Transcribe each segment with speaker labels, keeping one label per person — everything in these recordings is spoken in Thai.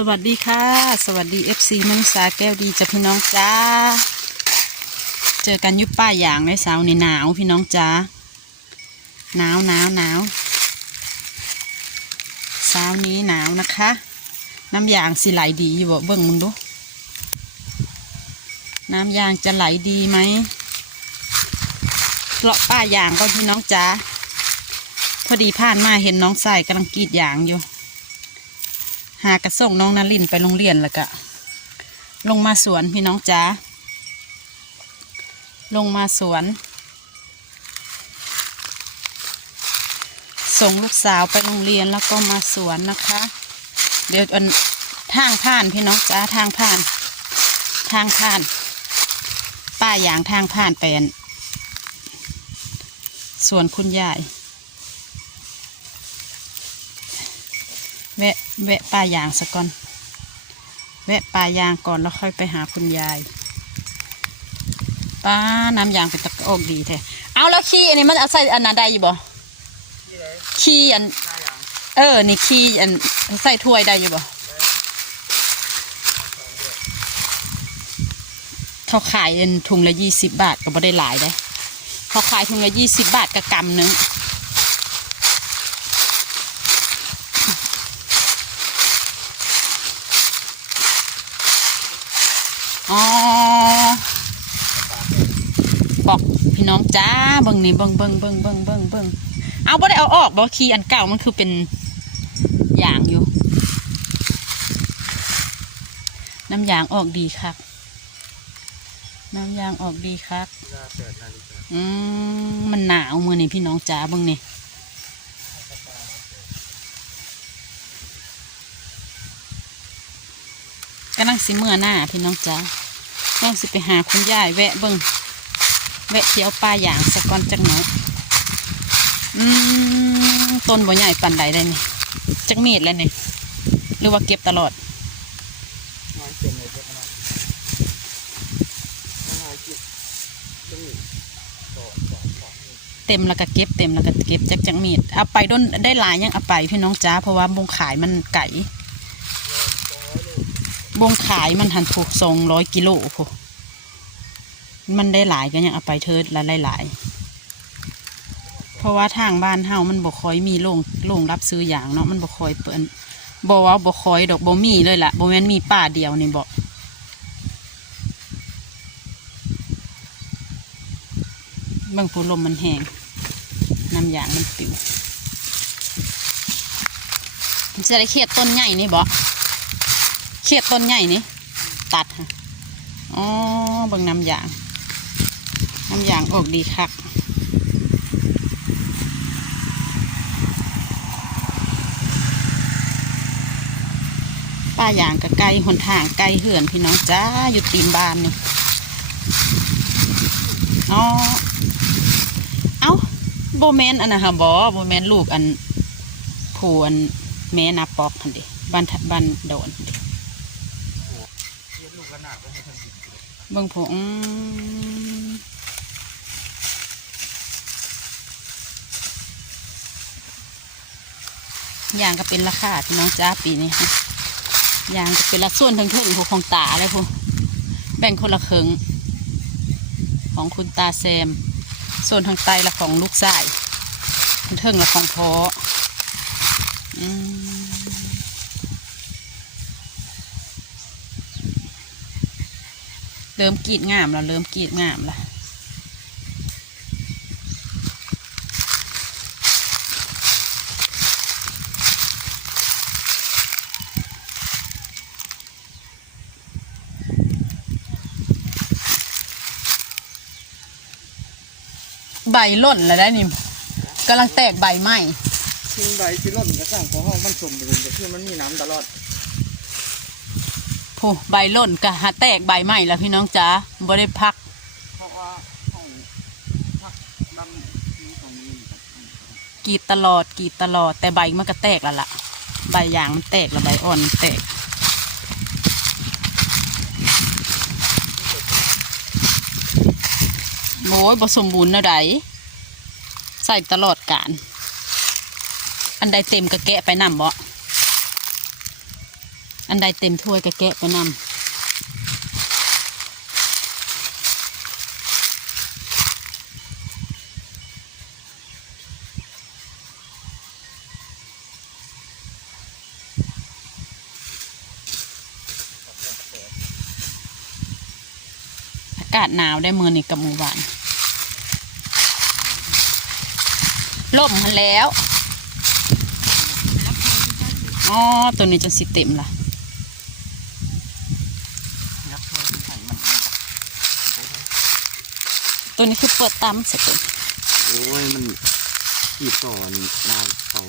Speaker 1: สวัสดีค่ะ สวัสดี FC มนุษย์สาแก้วดีจ้ะพี่น้องจ้า เจอกันยุบป้ายอย่างในเสาร์นี่หนาวพี่น้องจ้าหนาวหนาวหนาวเช้านี้หนาวนะคะ น้ำยางสิไหลดีอยู่บ่เบิ่งมึงดู น้ำยางจะไหลดีไหมเลาะป้ายางก่อนพี่น้องจ้าพอดีผ่านมาเห็นน้องใส่กำลังกรีดยางอยู่ หากระส่งน้องนารินไปโรงเรียนแล้วก็ลงมาสวนพี่น้องจ๋าลงมาสวน ส่งลูกสาวไปโรงเรียนแล้วก็มาสวนนะคะ เดี๋ยวอันทางผ่านพี่น้องจ๋าทางผ่าน ทางผ่าน ป้ายอย่างทางผ่านแปลนสวนคุณยาย แวะแวะป่ายางสักก่อน แวะป่ายางก่อนแล้วค่อยไปหาคุณยายป้าน้ำยางเป็นตะกอกดีแท้เอาแล้วขี้อันนี้มันเอาใส่อันนั้นได้อยู่บ่ขี้อัน เออ นี่ขี้อันใส่ถ้วยได้อยู่บ่เขาขายอันถุงละยี่สิบบาทก็บ่ได้หลายได้เขาขายถุงละยี่สิบบาทกับกำหนึง อ๋อบอกพี่น้ องจ้าเบิ่งนี่เบิ่งเบิ่งเบิ่งเบิ่งเบิ่งเบิ่งเอาบ่ได้เอาออกบ่คีย์อันเก่ามันคือเป็นอย่างอยู่ น้ำยางออกดีครับ น้ำยางออกดีครับอืมมันหนาวมือนี่พี่น้องจ้าเบิ่งนี่กำลังสิเมื่อหน้าพี่น้องจ้าต้องสิไปหาคุณยายแวะเบิ่ง แวะเที่ยวป่าอย่างสักก่อนจักหน่อยอืมต้นบ่ใหญ่ปันใดได้นี่จักเม็ดแล้วนี่หรือว่าเก็บตลอดเต็มแล้วก็เก็บเต็มแล้วก็เก็บจากจังมีดเอาไปด้นได้หลายยังเอาไปพี่น้องจ้าเพราะว่าบงขายมันไก่บงขายมันหันถูกทรงร้อยกิโลโห มันได้หลายก็ยังเอาไปเทิดละหลายๆเพราะว่าทางบ้านเฮามันบ่คอยมีโรงโรงรับซื้ออย่างเนาะมันบ่คอยเปิดบ่ว่าบ่คอยดอกบ่มีเลยล่ะบ่แม่นมีป้าเดียวนี่บ่บางปูลมมันแห้งน้ำยางมันปิวจะได้เขียดต้นใหญ่นี่บ่เขียดต้นใหญ่นี่ตัดฮะอ๋อบิ่งน้ำยาง น้ำยางออกดีคักป้าอย่างกับไก่หนทางไก่เหือนพี่น้องจ้าอยู่ตีนบานนี่อ๋อเอ้าโบแมนอันนะค่ะบอโบแมนลูกอันผูอันแม่นาปอกคันเดิบ้านบ้านโดนหั่นเบิ่งผูอื ยางก็เป็นราคาพี่น้องจ้าปีนี้ฮะยางก็เป็นละส่วนทั้งเทิงผูของตาเลยผูแบ่งคนละครึ่งของคุณตาแซม ส่วนทางใต้ละของลูกชายทางเทิงละของพ่ออืมเริ่มกรีดงามแล้วเริ่มกรีดงามแล้ว ใบล่นแล้วได้นี่กำลังแตกใบไหม
Speaker 2: ทิ้งใบที่ร่นกระสังของห้องมันสมบูรณ์แต่คือมันมีน้ำตลอด
Speaker 1: โอ้ใบล่นกะหาแตกใบไหมแล้วพี่น้องจ๋าบ่ได้พัก
Speaker 2: เพราะว่าห้องพักบางนี้ตรงนี้
Speaker 1: กรีดตลอดกรีดตลอดแต่ใบมันก็แตกแล้วล่ะ ใบยางมันแตกแล้วใบอ่อนมันแตก โอ้ยผสมบูรณ์แล้วใดใส่ตลอดการ อันใดเต็มก็แกะไปนำบ่อันใดเต็มถ้วยก็แกะไปนำอากาศหนาวได้มือนี่กับหมู่บ้าน ล่มหันแล้ว อ๋อ ตัวนี้จะสิเต็มละ
Speaker 2: ยับถ้วยขึ้นไข่มัน
Speaker 1: ตัวนี้คือเปิดตามสเต็ม
Speaker 2: โอ้ย มันขีดก่อนนาวเขา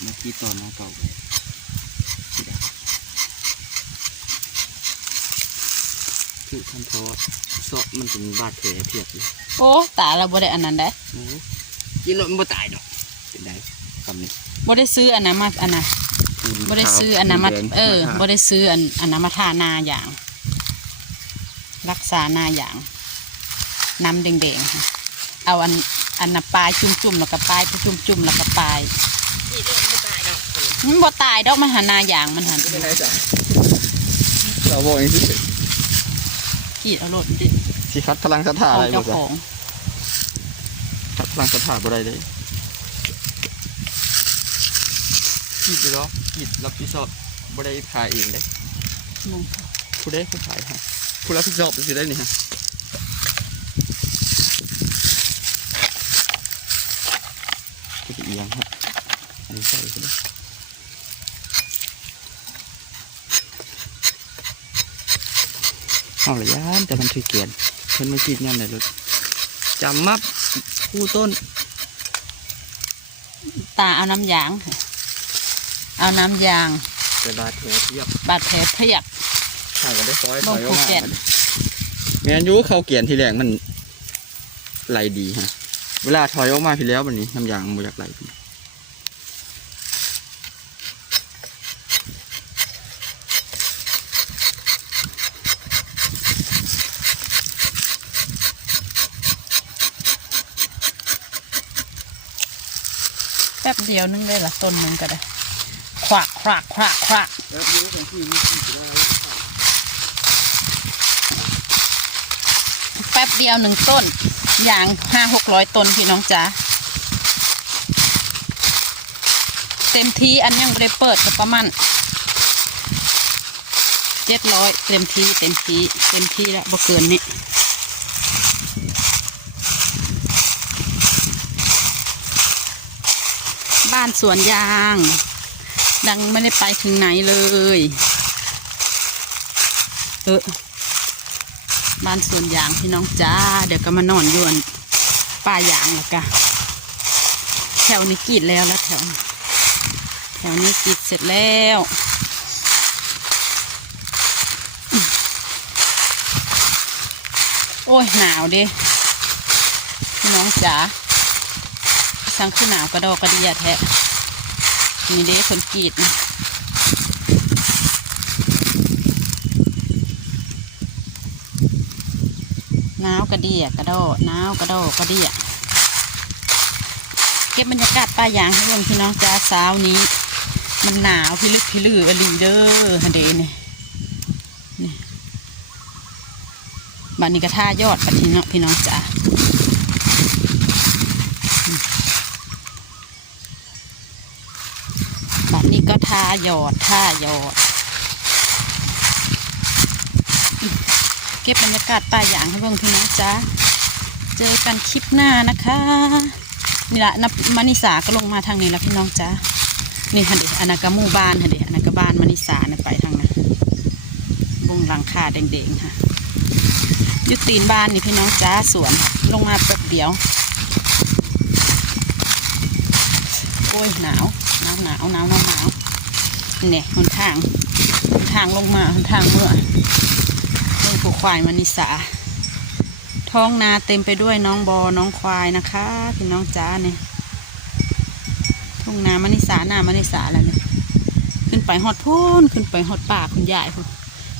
Speaker 2: เมื่อกี้ตอนน้องเก่า คือทันทอดเสาะมันเป็นบาดแผลเพียบเลย
Speaker 1: โอ้ตาเราบ่ได้อันนั้นได้
Speaker 2: โอ้ยกินแล้วมันบ่ตายดอกเป็นไงคำนี้
Speaker 1: บ่ได้ซื้ออันนั้นมาอันน่ะบ่ได้ซื้ออันนั้นมาเออบ่ได้ซื้ออันอันนั้นมาทาหนาอย่าง รักษาหน้าอย่างน้ำแดงๆค่ะเอาอันอันน่ะปลายจุ่มๆแล้วก็ปลายจุ่มๆแล้วก็ปลาย
Speaker 2: นี่เรื่องมันบ่ตายดอก
Speaker 1: มันบ่ตายดอกมันหันหน้าอย่างมันหัน
Speaker 2: เป็นไงจ้ะเราบอกอย่างนี้สิ
Speaker 1: ขีดเอาโลดดิ
Speaker 2: สิคัดพลังศรัทธา
Speaker 1: ขอ
Speaker 2: อะไร
Speaker 1: ง
Speaker 2: บ่
Speaker 1: เจ้า
Speaker 2: จ้ะ
Speaker 1: ของ
Speaker 2: คัดพลังศรัทธาบ่ได้เลยขีดอยู่เนาะขีดรับผิดชอบบ่ได้ขายเองเด้
Speaker 1: มึง
Speaker 2: ผู้ได้ผู้ขายฮะผู้รับผิดชอบเป็นสิได้นี่ฮะก็จะเอียงฮะอันนี้ใส่ก็ได้ เอาละยานแต่มันถือเกียนเพิ่นไม่คิดงั้นเลยลูกจำมับคู่ต้น
Speaker 1: ตาเอาน้ำยาง เอาน้ำยาง
Speaker 2: แต่บาดแผลเทียบบา
Speaker 1: ดแผลพยัก
Speaker 2: ถ่ายกันได้ซอย
Speaker 1: บ่
Speaker 2: ถอยออกมา
Speaker 1: แม
Speaker 2: นยูเขาเกียนทีแรกมันไหลดีฮะ เวลาถอยออกมาพี่แล้วแบบนี้น้ำยางมันอยากไหลพี่
Speaker 1: เดียวนึงได้ละต้นหนึงก็ได้ควักควักควักควัก
Speaker 2: แป๊
Speaker 1: บเดียวหนึ่งต้น อย่างห้าหกร้อยต้นพี่น้องจ๋าเต็มทีอันยังไม่ได้เปิดก็ประมาณเจ็ดร้อยเต็มทีเต็มทีเต็มทีแล้วบ่เกินนี้านสวนยาง ดังไม่ได้ไปถึงไหนเลย เออบ้านสวนยางพี่น้องจ้า เดี๋ยวก็มานอนยวนป่ายางแล้วกะแถวนี้กีดแล้วแล้วแถวแถวนี้กีดเสร็จแล้วโอ้ยหนาวด้พี่น้องจ๋า สังคือหนาวกระดอกกระเดียแท้นี่เด้คนกีดนะหนาวกระเดียกระโดดหนาวกระโดดกระเดียเก็บบรรยากาศป่ายางให้เบิ่งพี่น้องจ้าเช้านี้ มันหนาวพี่ลึกพี่ลืออลีเด้อฮันเดนี่นี่บัดนี้ก็ท่ายอดปัดทีเนาะพี่น้องจ้าอืมบัด นี้ก็ท่ายอดท่ายอด เก็บบรรยากาศป่าอย่างให้เบิ่งพี่น้องจ้าเจอกันคลิปหน้านะคะนี่ละนับมานิสาก็ลงมาทางนี้และพี่น้องจ้านี่ฮะเด็อันนั้นก็หมู่บ้านฮะเด็อันนั้นก็บ้านมานิสานะไปทางนั้นบงหลังคาแดงๆค่ะยุตีนบ้านนี่พี่น้องจ้าสวนลงมาแป๊บเดียวโอ้ยหนาวาวหนาวหนาวหนาวหนาวเนี่ยหนทางหนทางลงมาหนทางเมื่อเรื่องผูควายมานิสาท้องนาเต็มไปด้วยน้องบอน้องควายนะคะพี่น้องจ้าเนี่ยทุ่งนามานิสาหน้ามานิสาอะไรเนี่ยขึ้นไปฮอดพูนขึ้นไปฮอดป่าคุณยายพูน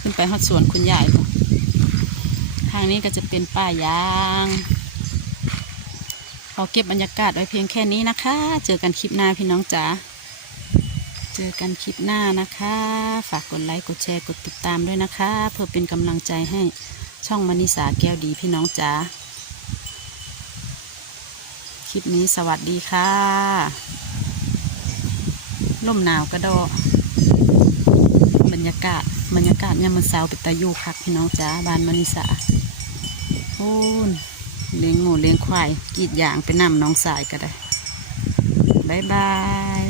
Speaker 1: ขึ้นไปฮอดสวนคุณยายพูนทางางนี้ก็จะเป็นป่ายางขอเก็บบรรยากาศไว้เพียงแค่นี้นะคะ เจอกันคลิปหน้าพี่น้องจ๋า เจอกันคลิปหน้านะคะ ฝากกดไลค์ กดแชร์ กดติดตามด้วยนะคะ เพื่อเป็นกำลังใจให้ช่องมณิสาแก้วดีพี่น้องจ๋า คลิปนี้สวัสดีค่ะลมหนาวกระโดดบรรยากาศบรรยากาศยามมันเสาเป็นตายูคักพี่น้องจ๋าบ้านมณิสาโอ้นเลี้ยงหมูเลี้ยงควายกีดยางไปนำน้องสายก็ได้บายบาย